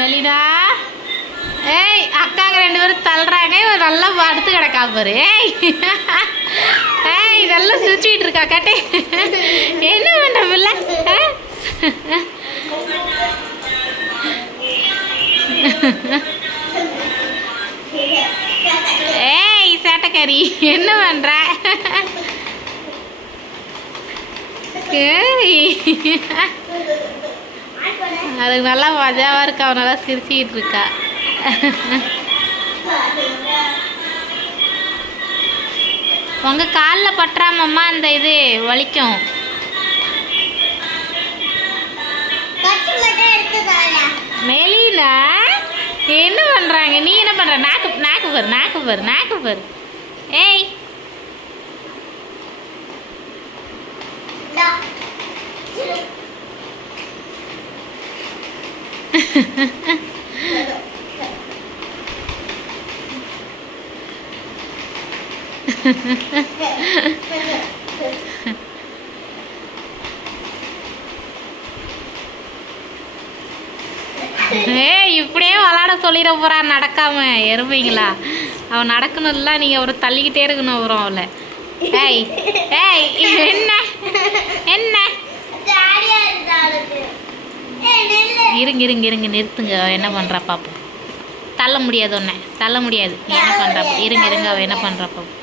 வெளிடா. ஏய் அக்காங்க 2 பேரும் தள்ளுறாங்க. இவன் நல்லா படுத்து கிடக்கா பாரு. ஏய் இதெல்லாம் சிரிச்சுக்கிட்டு இருக்கா காட்டே. என்ன பண்ற பிள்ளை? ஏய் சேட்டைக்காரி என்ன பண்ற? அதுக்கு நல்லா மஜாவா இருக்கா. அவன் நல்லா சிரிச்சுக்கிட்டு இருக்கா. உங்க காலில் பற்றாமம்மா அந்த இது வலிக்கும். மெலினா என்ன பண்றாங்க? நீ என்ன பண்ற? நாக்கு நாக்கு பாரு, நாக்கு பாரு, நாக்கு பாரு. ஏய் இப்படியே விளாட சொல்லிட போறா நடக்காம எருமைங்களா. அவன் நடக்கணும்ல, நீங்க அவரை தள்ளிக்கிட்டே இருக்கணும் அப்புறம் அவளை. ஏய் ஏய் என்ன என்ன இருங்க இருங்க இருங்க நிறுத்துங்க. என்ன பண்றா பாப்போம். தள்ள முடியாது ஒன்ன தள்ள முடியாது. நீ என்ன பண்ற? இருங்க இருங்க அவ என்ன பண்றா பாப்போம்.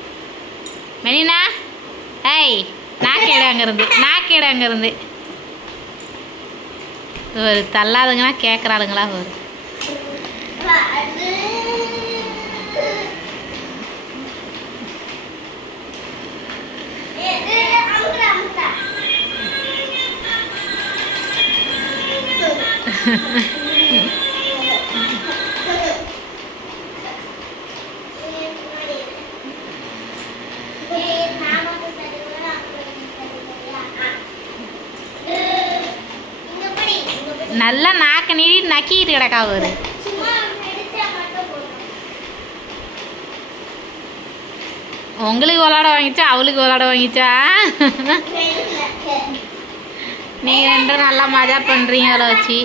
மெலினா ஏய் நாக்கேட அங்க இருந்து, நாக்கேட அங்க இருந்து. ஒரு தள்ளாதுங்கன்னா கேட்குறாளுங்களா ஒரு. நல்லா நாக்க நீடி நக்கிட்டு கிடக்கா ஒரு. உங்களுக்கு விளாட வாங்கிச்சா அவளுக்கு விளாட வாங்கிச்சா? நீங்க 2 நல்லா மஜா பண்றீங்க அவளை வச்சு.